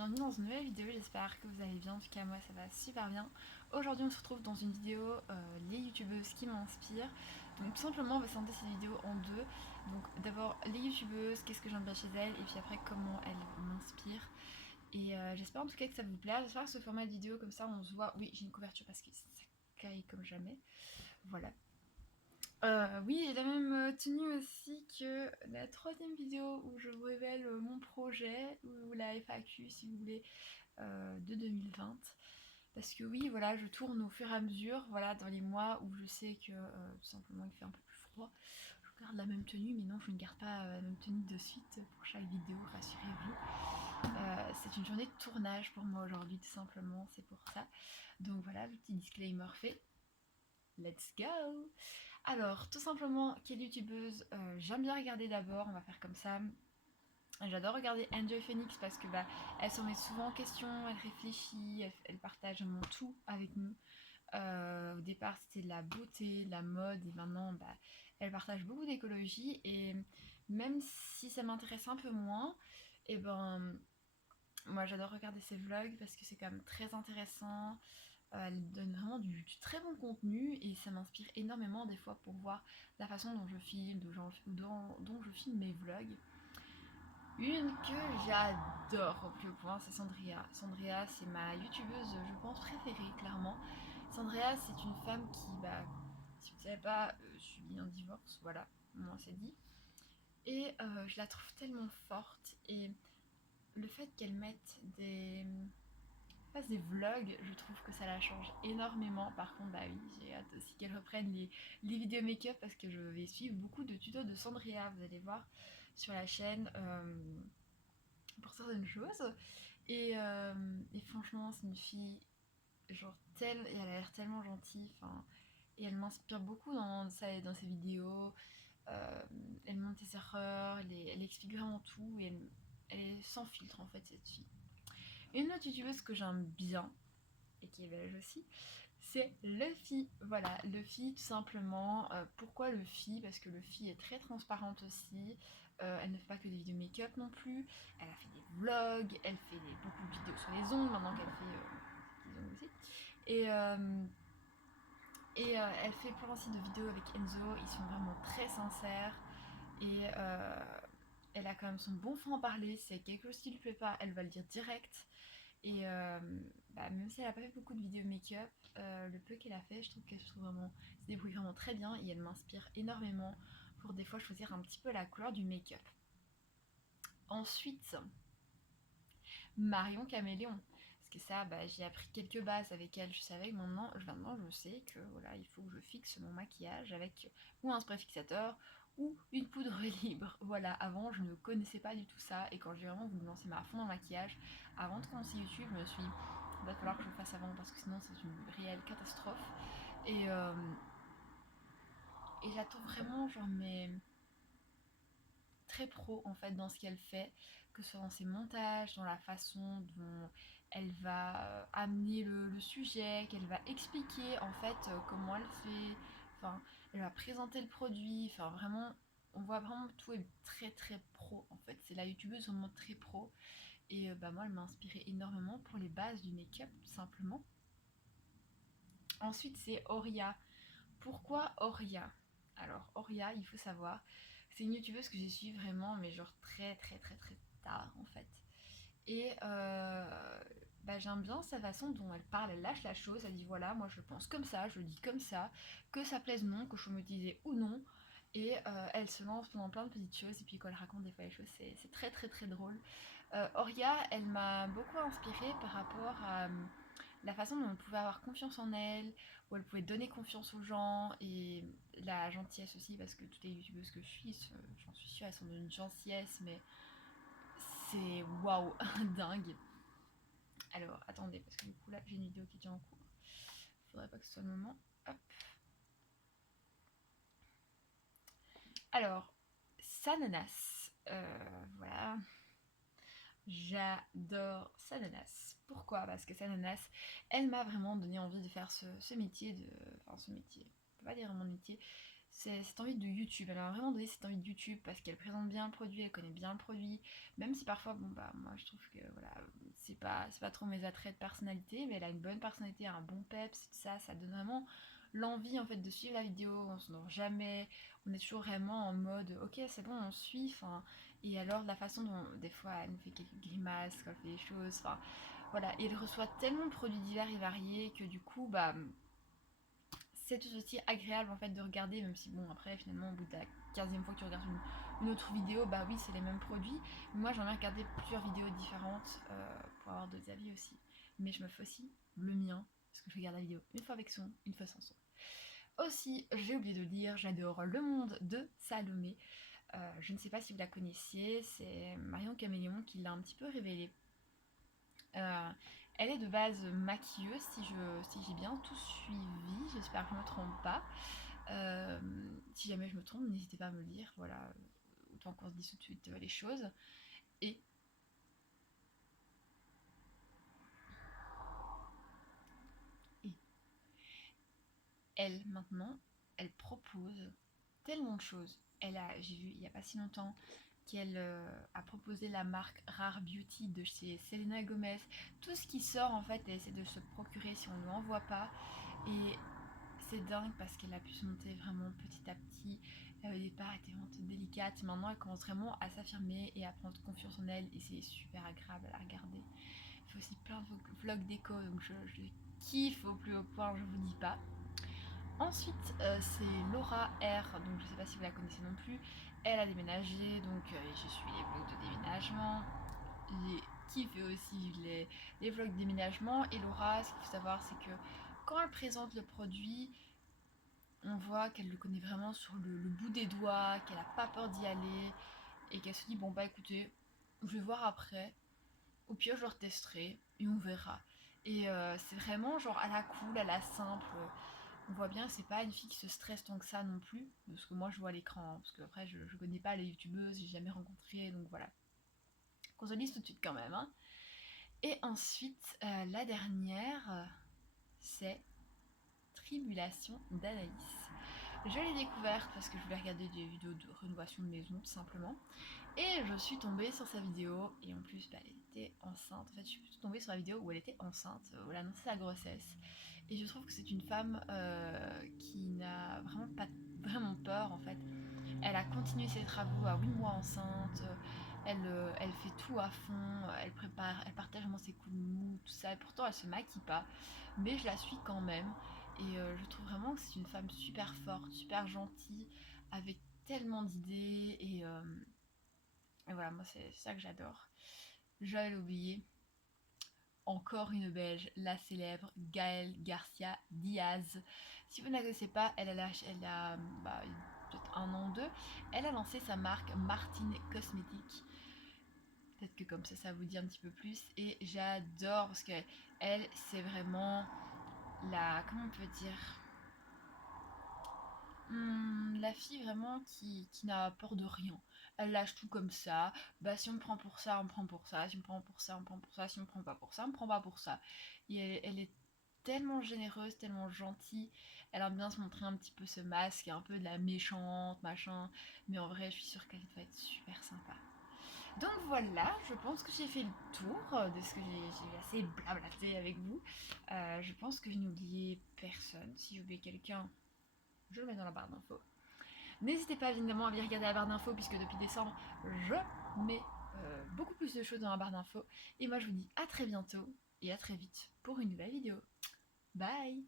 bienvenue dans une nouvelle vidéo, j'espère que vous allez bien, en tout cas moi ça va super bien. Aujourd'hui on se retrouve dans une vidéo les youtubeuses qui m'inspirent. Donc tout simplement on va scinder cette vidéo en deux. Donc d'abord les youtubeuses, qu'est-ce que j'aime bien chez elles, et puis après comment elles m'inspirent. Et j'espère en tout cas que ça vous plaît, j'espère que ce format de vidéo comme ça on se voit. Oui, j'ai une couverture parce que ça caille comme jamais. Voilà. Oui, j'ai la même tenue aussi que la troisième vidéo où je vous révèle mon projet, ou la FAQ si vous voulez, de 2020. Parce que oui, voilà, je tourne au fur et à mesure, voilà, dans les mois où je sais que tout simplement il fait un peu plus froid. Je garde la même tenue, mais non, je ne garde pas la même tenue de suite pour chaque vidéo, rassurez-vous. C'est une journée de tournage pour moi aujourd'hui, tout simplement, c'est pour ça. Donc voilà, le petit disclaimer fait. Let's go! Alors, tout simplement, quelle youtubeuse j'aime bien regarder d'abord, on va faire comme ça. J'adore regarder Enjoy Phoenix parce que elle s'en met souvent en question, elle réfléchit, elle partage vraiment tout avec nous. Au départ c'était de la beauté, de la mode, et maintenant elle partage beaucoup d'écologie, et même si ça m'intéresse un peu moins, et moi j'adore regarder ses vlogs parce que c'est quand même très intéressant. Elle donne vraiment du très bon contenu et ça m'inspire énormément des fois pour voir la façon dont je filme, dont je filme mes vlogs. Une que j'adore au plus haut point, c'est Sandria. Sandria, c'est ma youtubeuse, je pense, préférée, clairement. Sandria, c'est une femme qui, si vous ne savez pas, subit un divorce, voilà, moi c'est dit. Et je la trouve tellement forte, et le fait qu'elle mette fasse des vlogs, je trouve que ça la change énormément. Par contre, bah oui, j'ai hâte aussi qu'elle reprenne les vidéos make-up parce que je vais suivre beaucoup de tutos de Sandria, vous allez voir sur la chaîne. Pour certaines choses. Et franchement, c'est une fille, genre, et elle a l'air tellement gentille, enfin, et elle m'inspire beaucoup dans ses vidéos. Euh, Elle montre ses erreurs, elle explique vraiment tout, et elle est sans filtre en fait, cette fille. Une autre youtubeuse que j'aime bien, et qui est belge aussi, c'est Luffy. Voilà, Luffy tout simplement. Pourquoi Luffy? Parce que Luffy est très transparente aussi. Elle ne fait pas que des vidéos make-up non plus. Elle a fait des vlogs, elle fait beaucoup de vidéos sur les ongles maintenant qu'elle fait des ongles aussi. Et, euh, et elle fait plein aussi de vidéos avec Enzo. Ils sont vraiment très sincères. Et elle a quand même son bon fond en parler. Si y a quelque chose qui lui plaît pas, elle va le dire direct. Et même si elle a pas fait beaucoup de vidéos make-up, le peu qu'elle a fait, je trouve qu'elle se débrouille vraiment très bien, et elle m'inspire énormément pour des fois choisir un petit peu la couleur du make-up. Ensuite, Marion Caméléon. Parce que ça, j'ai appris quelques bases avec elle. Je savais que maintenant je sais que voilà, il faut que je fixe mon maquillage avec ou un spray fixateur ou une poudre libre. Voilà, avant je ne connaissais pas du tout ça, et quand j'ai vraiment voulu me lancer à fond dans le maquillage, avant de commencer YouTube, je me suis dit, il va falloir que je le fasse avant parce que sinon c'est une réelle catastrophe. Et, euh, et j'attends vraiment genre très pro en fait dans ce qu'elle fait, que ce soit dans ses montages, dans la façon dont elle va amener le sujet, qu'elle va expliquer en fait comment elle fait, enfin elle va présenter le produit, enfin vraiment on voit vraiment que tout est très très pro en fait, c'est la youtubeuse en mode très pro. Et moi elle m'a inspiré énormément pour les bases du make-up tout simplement. Ensuite c'est Oria. Pourquoi Oria? Alors Oria, il faut savoir, c'est une youtubeuse que j'ai suivie vraiment, mais genre très très très très tard en fait. Et j'aime bien sa façon dont elle parle, elle lâche la chose, elle dit voilà, moi je pense comme ça, je le dis comme ça, que ça plaise ou non, que je sois motivée ou non. Et elle se lance dans plein de petites choses, et puis quand elle raconte des fois les choses, c'est très très très drôle. Oria, elle m'a beaucoup inspirée par rapport à la façon dont elle pouvait avoir confiance en elle, où elle pouvait donner confiance aux gens, et la gentillesse aussi, parce que toutes les youtubeuses que je suis, j'en suis sûre, elles sont d'une gentillesse, mais c'est waouh, dingue. Alors, attendez, parce que du coup là, j'ai une vidéo qui est déjà en cours. Faudrait pas que ce soit le moment. Hop. Alors, Sananas. Voilà. J'adore Sananas. Pourquoi? Parce que Sananas, elle m'a vraiment donné envie de faire ce métier de. Enfin, ce métier. On peut pas dire vraiment métier. C'est cette envie de YouTube. Elle m'a vraiment donné cette envie de YouTube parce qu'elle présente bien le produit, elle connaît bien le produit. Même si parfois, moi je trouve que voilà, c'est c'est pas trop mes attraits de personnalité, mais elle a une bonne personnalité, un bon peps, ça donne vraiment l'envie en fait de suivre la vidéo, on se dort jamais, on est toujours vraiment en mode ok c'est bon on suit, enfin, et alors de la façon dont des fois elle nous fait quelques grimaces quand elle fait des choses, enfin voilà, et elle reçoit tellement de produits divers et variés que du coup bah c'est tout aussi agréable en fait de regarder, même si bon après finalement au bout de la 15e fois que tu regardes une autre vidéo, bah oui c'est les mêmes produits. Mais moi j'aime bien regarder plusieurs vidéos différentes pour avoir d'autres avis aussi. Mais je me fais aussi le mien, parce que je regarde la vidéo une fois avec son, une fois sans son. Aussi, j'ai oublié de le dire, j'adore Le Monde de Salomé. Je ne sais pas si vous la connaissiez, c'est Marion Caméléon qui l'a un petit peu révélée. Euh, Elle est de base maquilleuse, si j'ai bien tout suivi, j'espère que je ne me trompe pas. Euh, Si jamais je me trompe, n'hésitez pas à me le dire, voilà, autant qu'on se dise tout de suite les choses. Et, et elle, maintenant, elle propose tellement de choses. J'ai vu il n'y a pas si longtemps qu'elle a proposé la marque Rare Beauty de chez Selena Gomez. Tout ce qui sort, en fait, elle essaie de se procurer si on ne lui envoie pas. Et c'est dingue parce qu'elle a pu se monter vraiment petit à petit. Au départ, elle était vraiment toute délicate. Maintenant, elle commence vraiment à s'affirmer et à prendre confiance en elle. Et c'est super agréable à la regarder. Il fait aussi plein de vlogs déco, donc je kiffe au plus haut point, je vous dis pas. Ensuite, c'est Laura R, donc je sais pas si vous la connaissez non plus. Elle a déménagé, donc je suis les vlogs de déménagement. Qui fait aussi les vlogs de déménagement. Et Laura, ce qu'il faut savoir, c'est que quand elle présente le produit, on voit qu'elle le connaît vraiment sur le bout des doigts, qu'elle a pas peur d'y aller, et qu'elle se dit bon bah écoutez, je vais voir après, au pire je le retesterai, et on verra. Et c'est vraiment genre à la cool, à la simple. On voit bien, c'est pas une fille qui se stresse tant que ça non plus, de ce que moi je vois à l'écran, hein, parce que après je connais pas les youtubeuses, j'ai jamais rencontré, donc voilà. Qu'on se lise tout de suite quand même. Hein. Et ensuite, la dernière, c'est Tribulation d'Anaïs. Je l'ai découverte parce que je voulais regarder des vidéos de rénovation de maison tout simplement. Et je suis tombée sur sa vidéo et en plus bah, elle était enceinte. En fait je suis tombée sur la vidéo où elle était enceinte, où elle annonçait sa grossesse. Et je trouve que c'est une femme qui n'a vraiment pas vraiment peur en fait. Elle a continué ses travaux à 8 mois enceinte, elle fait tout à fond, elle prépare, elle partage vraiment ses coups de mou, tout ça. Et pourtant elle se maquille pas, mais je la suis quand même. Et je trouve vraiment que c'est une femme super forte, super gentille, avec tellement d'idées. Et voilà, moi c'est ça que j'adore. J'avais oublié. Encore une belge, la célèbre Gaëlle Garcia Diaz. Si vous ne la connaissez pas, elle a bah, peut-être un an ou deux, elle a lancé sa marque Martine Cosmétiques. Peut-être que comme ça vous dit un petit peu plus. Et j'adore parce que elle, c'est vraiment la, comment on peut dire, la fille vraiment qui n'a peur de rien. Elle lâche tout comme ça. Bah si on me prend pour ça, on me prend pour ça. Si on me prend pour ça, on me prend pour ça. Si on me prend pas pour ça, on me prend pas pour ça. Et elle est tellement généreuse, tellement gentille. Elle aime bien se montrer un petit peu ce masque, un peu de la méchante, machin. Mais en vrai, je suis sûre qu'elle va être super sympa. Donc voilà, je pense que j'ai fait le tour de ce que j'ai assez blablaté avec vous. Je pense que je n'ai oublié personne. Si j'ai oublié quelqu'un, je le mets dans la barre d'infos. N'hésitez pas évidemment à venir regarder la barre d'infos puisque depuis décembre, je mets beaucoup plus de choses dans la barre d'infos. Et moi je vous dis à très bientôt et à très vite pour une nouvelle vidéo. Bye.